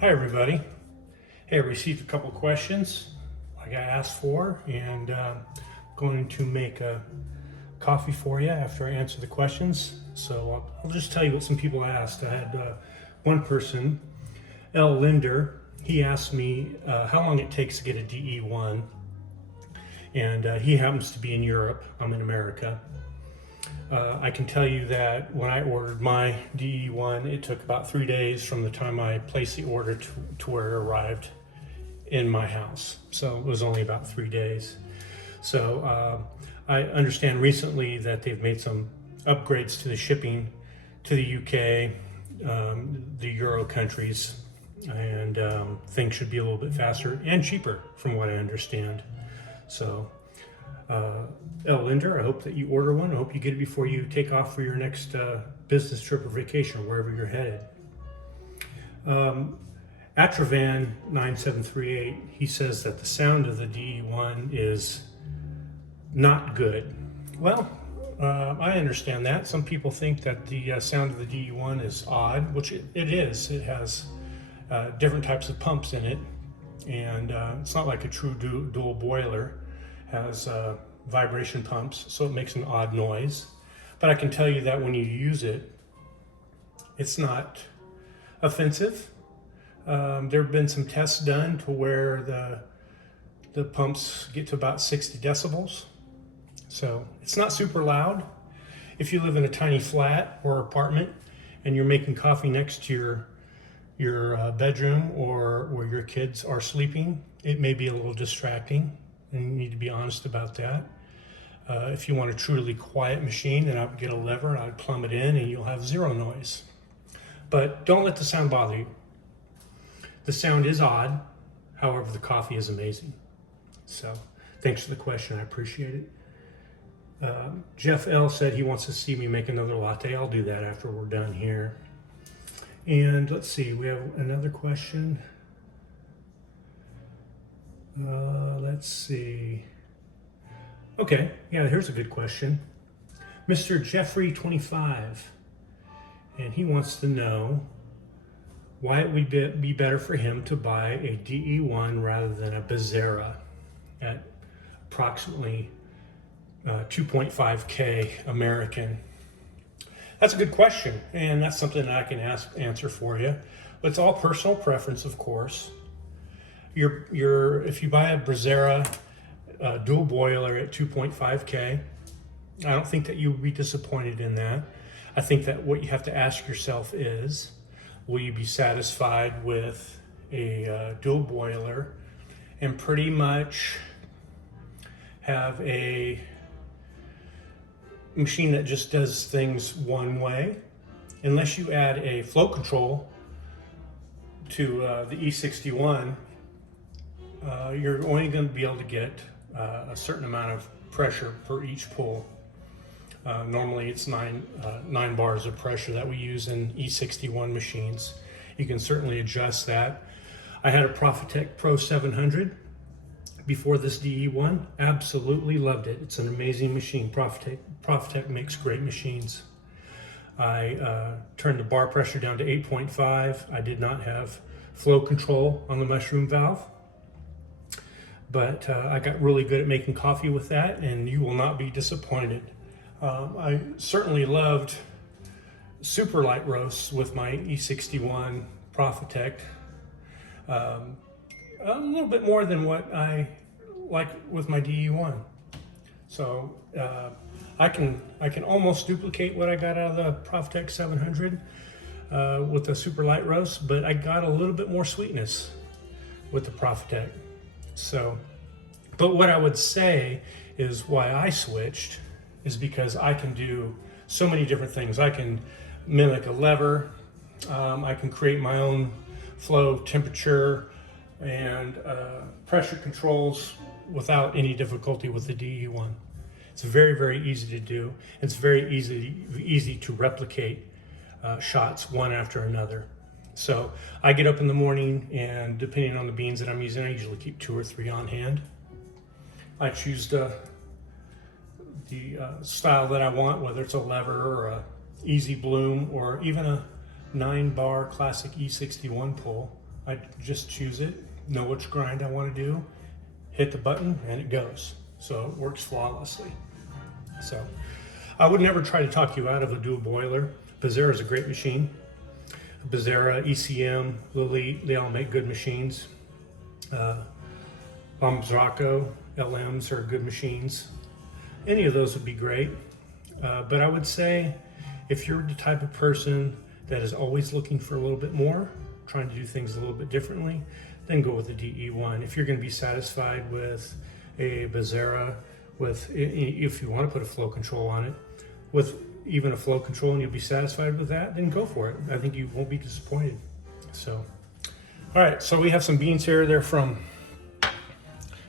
Hi everybody. Hey, I received a couple questions like I asked for, and going to make a coffee for you after I answer the questions. So I'll just tell you what some people asked. I had one person, L. Linder, he asked me how long it takes to get a DE1, and he happens to be in Europe. I'm in America. I can tell you that when I ordered my DE1, it took about 3 days from the time I placed the order to where it arrived in my house. So it was only about 3 days. So I understand recently that they've made some upgrades to the shipping to the UK, the Euro countries, and things should be a little bit faster and cheaper from what I understand. So L. Linder, I hope that you order one. I hope you get it before you take off for your next business trip or vacation, wherever you're headed. Atravan 9738, he says that the sound of the DE1 is not good. Well, I understand that. Some people think that the sound of the DE1 is odd, which it is. It has different types of pumps in it, and it's not like a true dual boiler. Has vibration pumps, so it makes an odd noise. But I can tell you that when you use it, it's not offensive. There have been some tests done to where the pumps get to about 60 decibels. So it's not super loud. If you live in a tiny flat or apartment and you're making coffee next to your bedroom or where your kids are sleeping, it may be a little distracting. And you need to be honest about that. If you want a truly quiet machine, then I would get a lever and I would plumb it in and you'll have zero noise. But don't let the sound bother you. The sound is odd, however, the coffee is amazing. So thanks for the question, I appreciate it. Jeff L. said he wants to see me make another latte. I'll do that after we're done here. And let's see, we have another question. Let's see. Okay, yeah, here's a good question. Mr. Jeffrey 25, and he wants to know why it would be better for him to buy a DE1 rather than a Becerra at approximately 2.5K American. That's a good question, and that's something that I can answer for you. But it's all personal preference, of course. If you buy a Becerra dual boiler at 2.5K, I don't think that you would be disappointed in that. I think that what you have to ask yourself is, will you be satisfied with a dual boiler and pretty much have a machine that just does things one way, unless you add a flow control to the E61. You're only going to be able to get a certain amount of pressure per each pull. Normally it's nine bars of pressure that we use in E61 machines. You can certainly adjust that. I had a Profitec Pro 700 before this DE1. Absolutely loved it. It's an amazing machine. Profitec makes great machines. I turned the bar pressure down to 8.5. I did not have flow control on the mushroom valve. But I got really good at making coffee with that, and you will not be disappointed. I certainly loved super light roasts with my E61 Profitec. A little bit more than what I like with my DE1. So I can almost duplicate what I got out of the Profitec 700 with the super light roast, but I got a little bit more sweetness with the Profitec. So, but what I would say is why I switched is because I can do so many different things. I can mimic a lever. I can create my own flow, temperature, and pressure controls without any difficulty with the DE1. It's very, very easy to do. It's very easy to replicate shots one after another. So I get up in the morning, and depending on the beans that I'm using, I usually keep 2 or 3 on hand. I choose the style that I want, whether it's a lever or a easy bloom or even a 9-bar classic E61 pull. I just choose it, know which grind I want to do, hit the button, and it goes. So it works flawlessly. So I would never try to talk you out of a dual boiler. Becerra is a great machine. Becerra, ECM, Lily, they all make good machines. Bamzraco, LMs are good machines. Any of those would be great. But I would say if you're the type of person that is always looking for a little bit more, trying to do things a little bit differently, then go with the DE1. If you're going to be satisfied with a Becerra, if you want to put a flow control on it, with even a flow control and you'll be satisfied with that, then go for it. I think you won't be disappointed. So, all right, so we have some beans here. They're from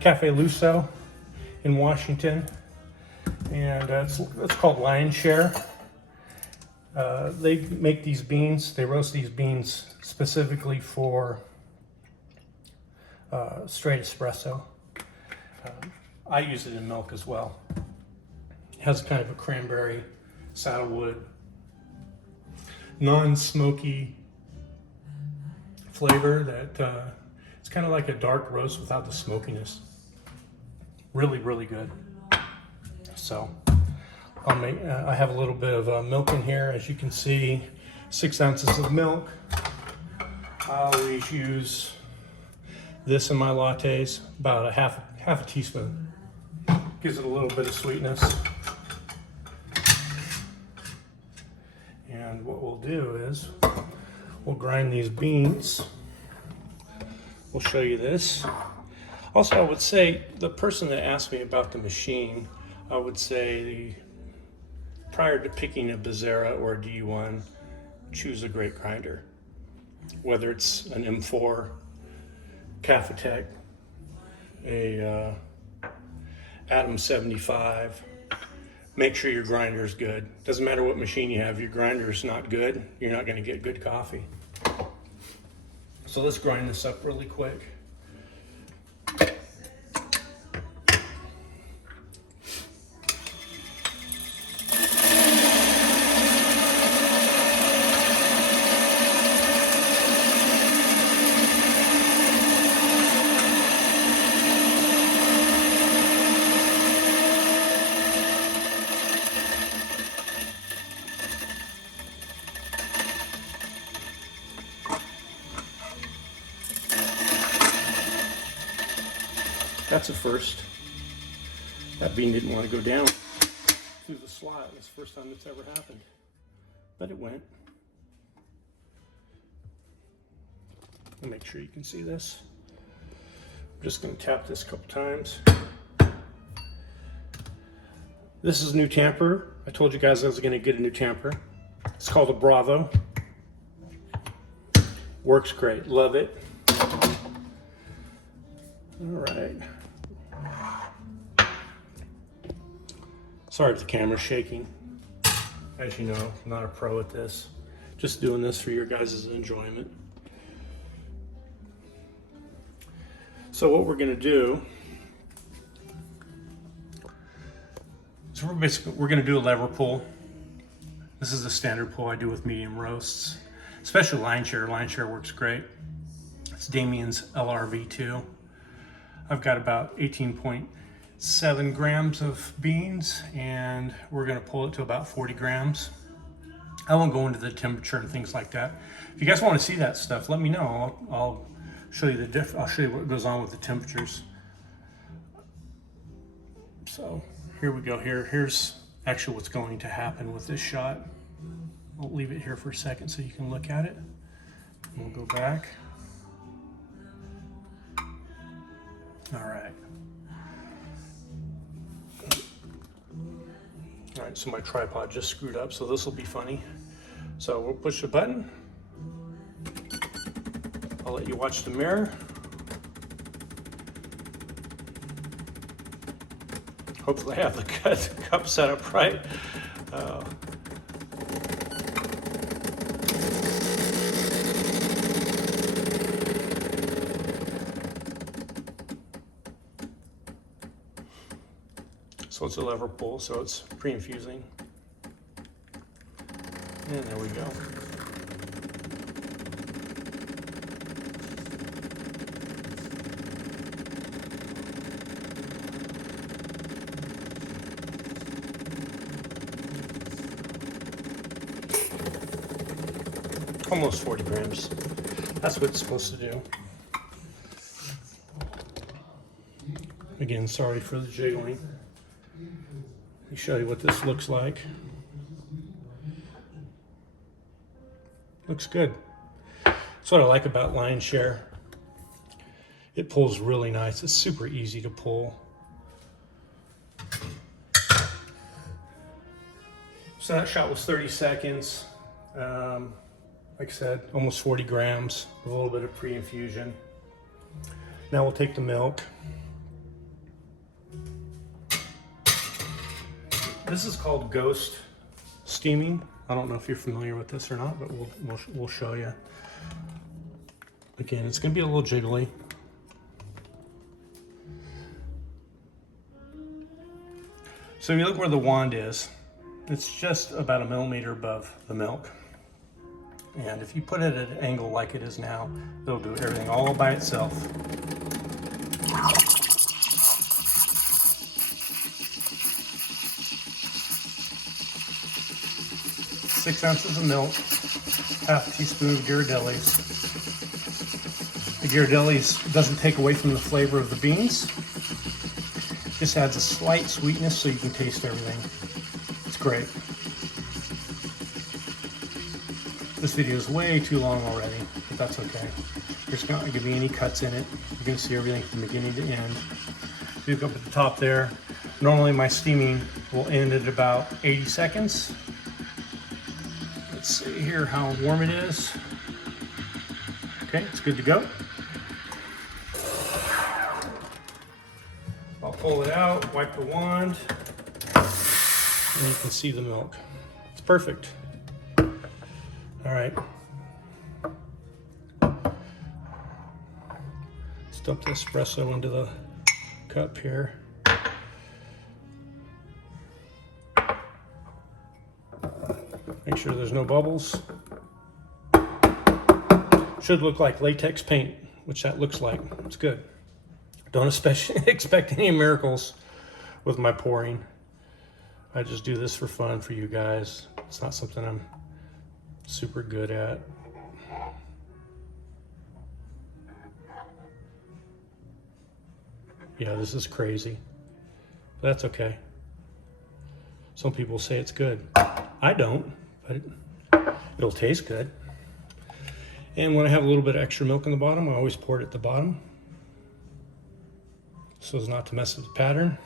Cafe Luso in Washington, and it's called Lion's Share. They make these beans, they roast these beans specifically for straight espresso. I use it in milk as well. It has kind of a cranberry, saddlewood, non-smoky flavor that it's kind of like a dark roast without the smokiness. Really, really good. So I have a little bit of milk in here. As you can see, 6 ounces of milk. I always use this in my lattes, about a half a teaspoon. Gives it a little bit of sweetness. And what we'll do is we'll grind these beans. We'll show you this. Also, I would say the person that asked me about the machine, I would say prior to picking a Becerra or a D1, choose a great grinder. Whether it's an M4, Cafetech, a Atom 75, make sure your grinder is good. Doesn't matter what machine you have, your grinder is not good, you're not going to get good coffee. So let's grind this up really quick. That's a first. That bean didn't want to go down through the slot. It's the first time it's ever happened. But it went. I'll make sure you can see this. I'm just going to tap this a couple times. This is a new tamper. I told you guys I was going to get a new tamper. It's called a Bravo. Works great. Love it. All right. Sorry if the camera's shaking. As you know, I'm not a pro at this. Just doing this for your guys' enjoyment. So what we're gonna do, we're gonna do a lever pull. This is the standard pull I do with medium roasts. Especially Line Share. Line Share works great. It's Damien's LRV2. I've got about 18.7 grams of beans, and we're gonna pull it to about 40 grams. I won't go into the temperature and things like that. If you guys wanna see that stuff, let me know. I'll show you I'll show you what goes on with the temperatures. So here we go. Here's actually what's going to happen with this shot. I'll leave it here for a second so you can look at it. We'll go back. All right. All right, so my tripod just screwed up, so this will be funny. So we'll push the button. I'll let you watch the mirror. Hopefully I have the cup set up right. So it's a lever pull, so it's pre-infusing. And there we go. almost 40 grams. That's what it's supposed to do. Again, sorry for the jiggling. Let me show you what this looks like. Looks good. That's what I like about Lion Share. It pulls really nice. It's super easy to pull. So that shot was 30 seconds. Like I said, almost 40 grams, with a little bit of pre-infusion. Now we'll take the milk. This is called ghost steaming. I don't know if you're familiar with this or not, but we'll show you. Again, it's going to be a little jiggly. So if you look where the wand is, it's just about 1 millimeter above the milk. And if you put it at an angle like it is now, it'll do everything all by itself. 6 ounces of milk, half teaspoon of Ghirardelli's. The Ghirardelli's doesn't take away from the flavor of the beans. Just adds a slight sweetness so you can taste everything. It's great. This video is way too long already, but that's okay. There's not going to be any cuts in it. You're going to see everything from beginning to end. So you look up at the top there. Normally my steaming will end at about 80 seconds. Let's see here how warm it is. Okay, it's good to go. I'll pull it out, wipe the wand, and you can see the milk. It's perfect. All right. Let's dump the espresso into the cup here. Make sure there's no bubbles. Should look like latex paint, which that looks like. It's good. Don't especially expect any miracles with my pouring. I just do this for fun for you guys. It's not something I'm super good at. Yeah, this is crazy. But that's okay. Some people say it's good. I don't, but it'll taste good. And when I have a little bit of extra milk in the bottom, I always pour it at the bottom so as not to mess with the pattern.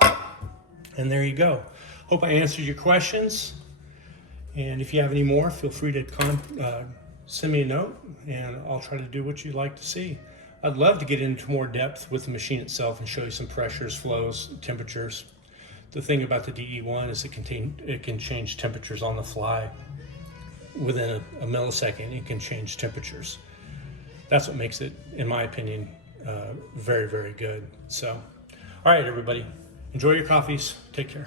And there you go. Hope I answered your questions. And if you have any more, feel free to send me a note and I'll try to do what you'd like to see. I'd love to get into more depth with the machine itself and show you some pressures, flows, temperatures. The thing about the DE1 is it can change temperatures on the fly. Within a millisecond, it can change temperatures. That's what makes it, in my opinion, very, very good. So, all right, everybody, enjoy your coffees. Take care.